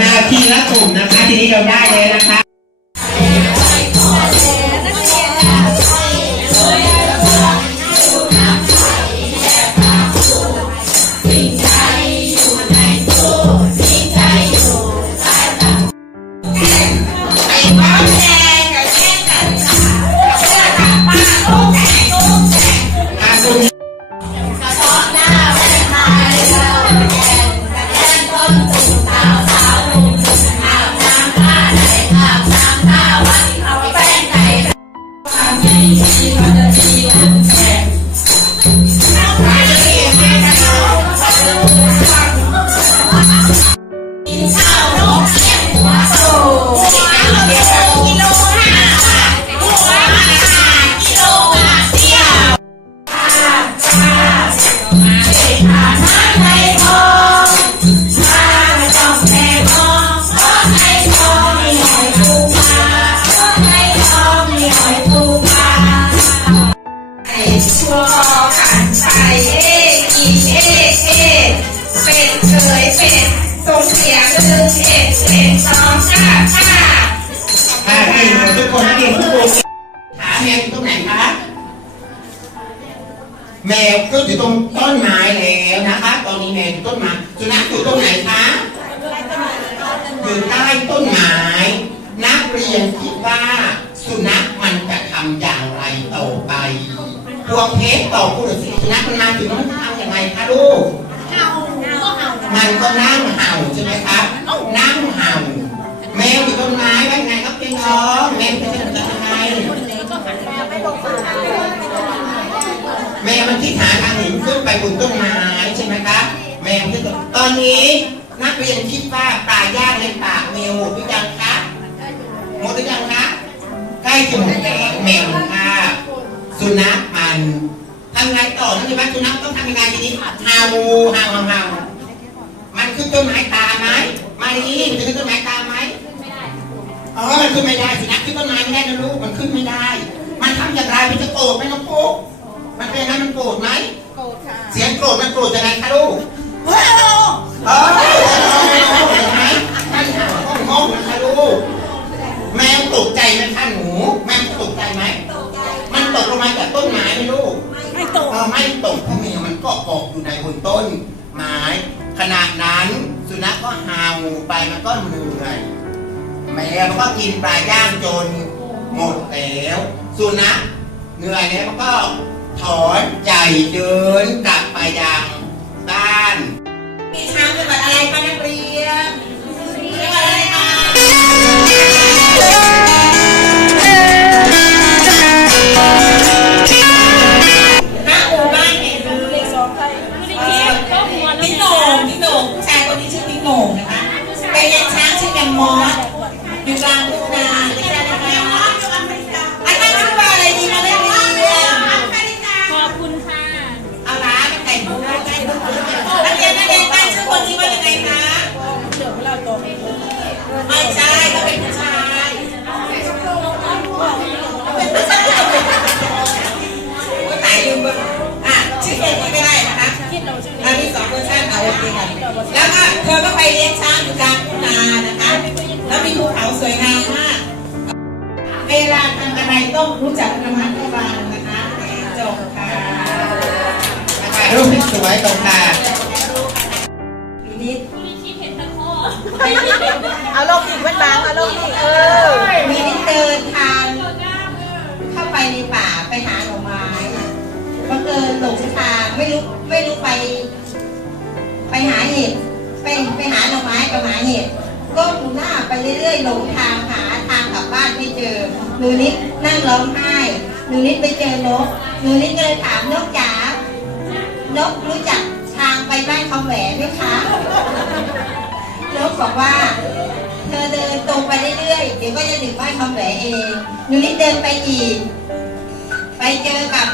นาทีละกลุ่มนะคะ ทีนี้เราได้เลยนะคะ อยตูบาไอ้ชัวหันไปเอ๊กินเอ๊เอ๊เป็ดเฉยเป็ดส่งเสียงหนึ่งเอ็ดเอ็ดสองห้าห้าถ้าเก่งทุกคนเก่งทุกคนหาแม่ตรงไหนคะแมวก็อยู่ตรงต้นไม้แล้วนะคะ ตอนนี้แมวอยู่ต้นไม้สุนัขอยู่ตรงไหนคะอยู่ใต้ต้นไม้นักเรียนคิดว่าสุนัขำอย่างไรต่อไปพวกเพชรตอผู้ตัดสินสุนัขมันมาถึงมันจะทำอย่างไรคะลูกมันก็นั่งเห่าใช่ไหมครับนั่งเห่าแมวอยู่ต้นไม้ว่าไงครับพี่น้องแมวจะทำยังไงแมวมันที่หาทางหนีขึ้นไปบนต้นไม้ใช่ไหมครับแมวที่ตอนนี้นักเรียนคิดว่าปลาย่างในปากแมวหมดหรือยังคะหมดหรือยังคะ ล้จะหมดแล้วแมวมันค่ะสุนัขมันทำไงต่อนั่นคือว่าสุนัขต้องทำยังไงทีนี้เห่าเห่าเห่าเห่ามันขึ้นต้นไม้ตามไหมมาดีมันจะขึ้นต้นไม้ตามไหมอ๋อมันขึ้นไม่ได้สินะขึ้นต้นไม้ไม่ได้นะลูกมันขึ้นไม่ได้ มันทำอย่างไรมันจะโกรธไหมน้องปุ๊กมันเป็นยังไงมันโกรธไหมโกรธค่ะเสียงโกรธมันโกรธยังไงคะลูกว้าวอ๋อเห็นไหมมันหาห้องห้องนะคะลูกแมวตกใจไหมคะหนูแม กลงมาจากต้นไม้ไหมลูกไม่ตกเออไม่ตกเพราะแมวมันเกาะเกาะอยู่ในบนต้นไม้ขณะนั้นสุนัขก็เห่าไปมันก็เหนื่อยแมวมันก็กินปลาย่างจนหมดแล้วสุนัขเหนื่อยแล้วมันก็ถอนใจเดินกลับไปยังบ้านมีช้างจังหวัดอะไรคะนักเรียนจังหวัดอะไรคะ ต้องรู้จักระมัดระวังนะคะจบค่ะรูปสวยตรงค่ะนิดมีคิดเห็นตะข้อเอาลงอีกมันบางเอาลงอีกเออมีนิดเดินทางเข้าไปในป่าไปหาหน่อไม้บังเอิญหลงทางไม่รู้ไม่รู้ไป ไปหาเห็ดไปไปหาหน่อไม้กับหาเห็ดก็ดูหน้าไปเรื่อยๆหลงทางหาทางกลั บ้านไม่เจอหนูนิดนั่งร้องไห้หนูนิดไปเจอนกหนูนิดก็เลยถามนกจ๋านกรู้จักทางไปบ้านคำแหวนไหมคะนกบอกว่า เธอเดินตรงไปเรื่อยๆเดี๋ยวก็จะถึงบ้านคำแหวนเองหนูนิดเดินไปอีก ไปเจอกับ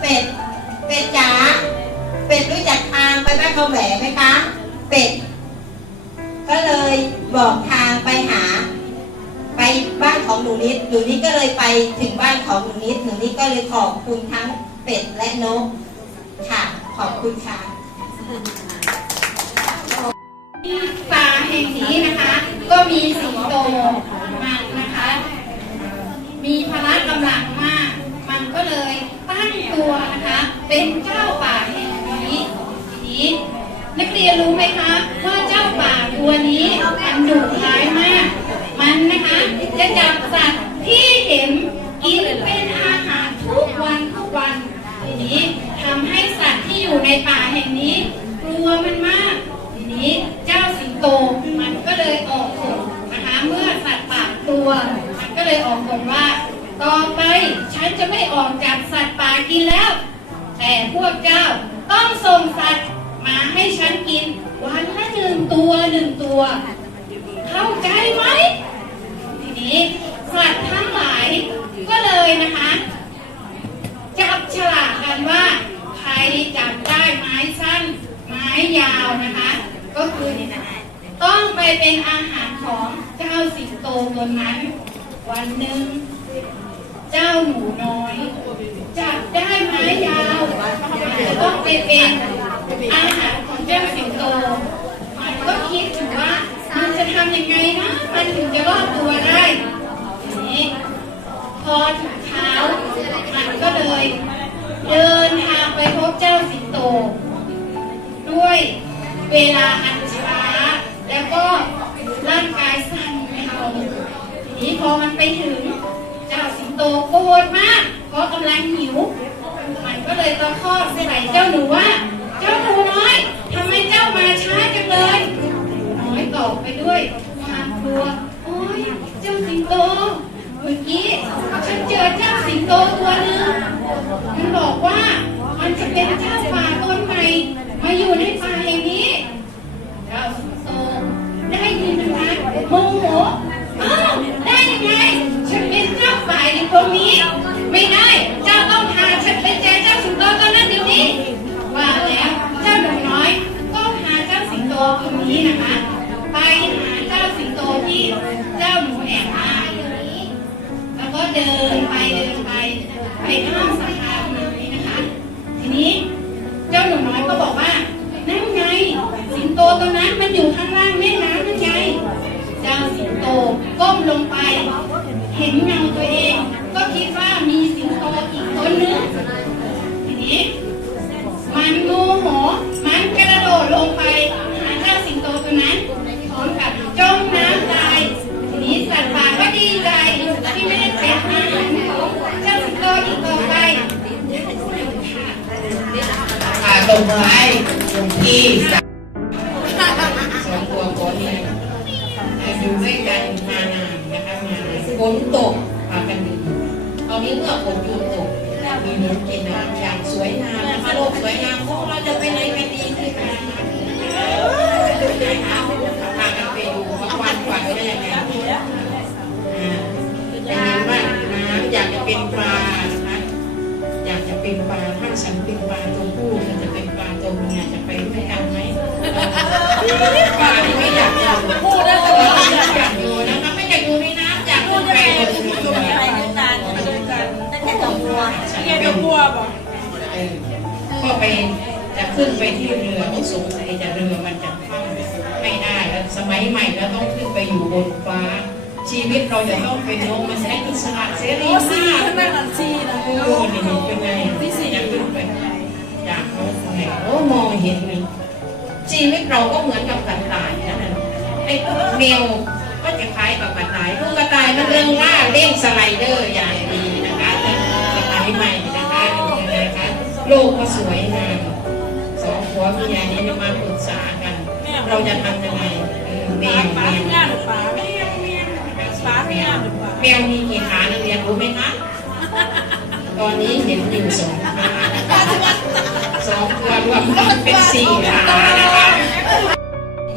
เป็ดเป็ดจ๋าเป็ดรู้จักทางไปบ้านคำแหวนไหมคะ เป็ด หนูนิดก็เลยไปถึงบ้านของหนูนิดหนูนิดก็เลยขอบคุณทั้งเป็ดและนกค่ะ ขอบคุณค่ะป่าแห่งนี้นะคะ ก็มีสิงโตมันนะคะ มีพละกำลังมาก มันก็เลยตั้งตัวนะคะ เป็นเจ้าป่าแห่งนี้ทีนี้นักเรียนรู้ไหมคะว่าเจ้าป่าตัวนี้มันดุร้ายมาก มันนะคะจะจับสัตว์ ที่เห็นกินเป็นอาหารทุกวันทุกวันทีนี้ทำให้สัตว์ที่อยู่ในป่าแห่งนี้ กลัวมันมากทีนี้เจ้าสิงโตมันก็เลยออกกฎนะคะเมื่อสัตว์ป่าตัวมันก็เลยออกกฎว่า ต่อไปฉันจะไม่ออกจับสัตว์ป่ากินแล้ว แต่พวกเจ้าต้องส่งสัตว์มาให้ฉันกิน วันละหนึ่งตัวหนึ่งตัว เข้าใจไหมทีนี้สัตว์ทั้งหลายก็เลยนะคะ จับฉลากกันว่า ใครจับได้ไม้สั้น ไม้ยาวนะคะ ก็คือ ไปเป็นอาหารของเจ้าสิงโตตัวนั้น วันหนึ่ง เจ้าหนูน้อยจับได้ไม้ยาวจะต้องไปเป็นอาหารของเจ้าสิงโต มันก็คิดถึงว่ามันจะทำยังไงนะมันถึงจะรอดตัวได้พอถึงเช้ามันก็เลย เดินทางไปพบเจ้าสิงโต ด้วยเวลาอันช้า แล้วก็ร่างกายสั่นไม่เอาทีนี้พอมันไปถึงเจ้าสิงโตโกรธมากเพราะกำลังหิว มันก็เลยตะคอกใส่เจ้าหนู นะคะโมโหอ้าวได้ยังไง ฉันเป็นเจ้าฝ่ายอยู่ตรงนี้ ไม่ได้ เจ้าต้องพาฉันไปเจอเจ้าสิงโตตัวนั้นเดี๋ยวนี้ ว่าแล้วเจ้าหนูน้อย ก็พาเจ้าสิงโตตัวนี้นะคะ ไปหาเจ้าสิงโตที่เจ้าหนูแอบมาอยู่นี้แล้วก็เดินไปเดินไปไปข้ามสะพานนี้นะคะ ทีนี้เจ้าหนูน้อยก็บอกว่านั่นไงสิงโตตัวนั้นมันอยู่ข้างล่างแม่น้ งก้มลงไป เห็นเงาตัวเอง ก็คิดว่ามีสิงโตอีกตนนึงทีนี้มันโมโหมันกระโดดลงไปหาเจ้าสิงโตตัวนั้นพร้อมกับจมน้ำตายทีนี้สัตว์ป่าก็ดีใจที่ไม่ได้เป็นอาหารของเจ้าสิงโตอีกต่อไปอ่าลงไม้ลงที่ เป็นปลาถ้าฉันเป็นปลาตัวผู้เธอจะเป็นปลาตัวเมียจะไปด้วยกันไหมปลาที่ไม่อยากจะพูดแล้วแต่ว่อยากอยู่นะคะไม่อยากอยู่ในน้ำอยากขึ้นไปบนเรือไปด้วยกันไปด้วยกันตั้งแต่ตัวบัวฉันเป็นบัวบ่ก็ไปจะขึ้นไปที่เรือก็สงสัยจะเรือมันจะคว่ำไม่ได้แล้วสมัยใหม่แล้วต้องขึ้นไปอยู่บนฟ้า ชีวิตเราจะต้องเป็นนกมันได้อิสระเสรีมากนั่งนันซีนะโอ้นี่นี่เป็นไงที่สี่จะขึ้นไปอยากรู้ไงโอ้มองเห็นเลยชีวิตเราก็เหมือนกับกระต่ายนะนั่นไอ้แมวก็จะคล้ายกับกระต่ายลูกกระต่ายมันเรื่องล่าเล่นสไลเดอร์อย่างดีนะคะสมัยใหม่นะคะนะคะโลกก็สวยงามสองผัวมียานี้มาปรึกษากัน เราจะทำยังไงเมวแมป้าวงานหรือป้าแมวแมว ป้างานหรือป้าแมวมีกี่ขานักเรียนรู้ไหมคะ ตอนนี้เห็นอยู่สองขานะคะสองตัวรวมกันเป็นสี่ขานะคะ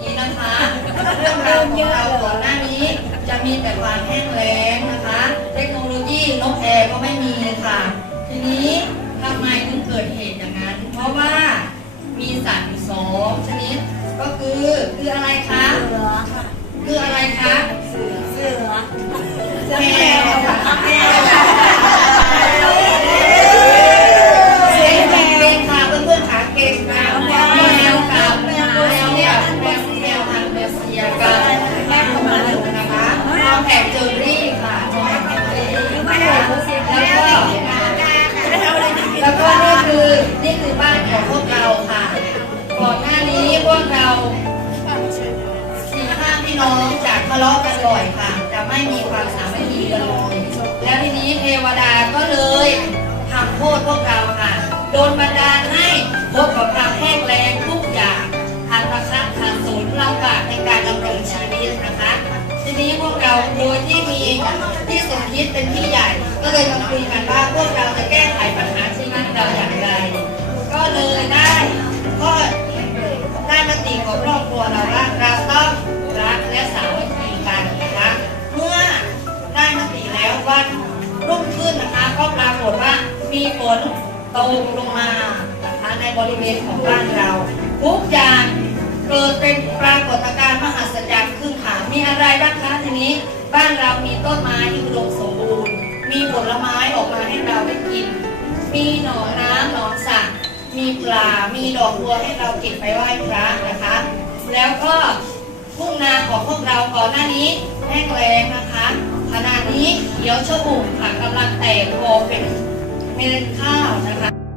นี้นะคะเรื่องราวของเราก่อนหน้านี้จะมีแต่ความแห้งแล้งนะคะ เทคโนโลยีนกแอร์ก็ไม่มีเลยค่ะ ทีนี้ทำไมถึงเกิดเหตุอย่างนั้น เพราะว่ามีสัตว์อยู่สองชนิดก็คือคืออะไรคะ น้องจากทะเลาะกันบ่อยค่ะ จะไม่มีความสามัคคีกันเลยแล้วทีนี้เทวดาก็เลยทำโทษพวกเราค่ะ โดนบันดาลให้พบกับความแห้งแล้งทุกอย่างอันตรายขัดสนลำบากในการดำรงชีวิตนะคะ ทีนี้พวกเราโดยที่มีที่สมคิดเป็นที่ใหญ่ ก็เลยมาคุยกันว่าพวกเราจะแก้ไขีฝนตกลงมานะคะในบริเวณของบ้านเรา ทุกอย่างเกิดเป็นปรากฏการณ์มหัศจรรย์ขึ้นค่ะมีอะไรบ้างคะทีนี้บ้านเรามีต้นไม้ที่อุดมสมบูรณ์ มีผลไม้ออกมาให้เราได้กิน มีหนองน้ำหนองสระมีปลา มีดอกบัวให้เราเก็บไปไหว้พระนะคะ แล้วก็ทุ่งนาของพวกเราก่อนหน้านี้แห้งแล้งนะคะขณะนี้เขียวชอุ่มค่ะกำลังแตกโตเป็น เมล็ดข้าวนะคะ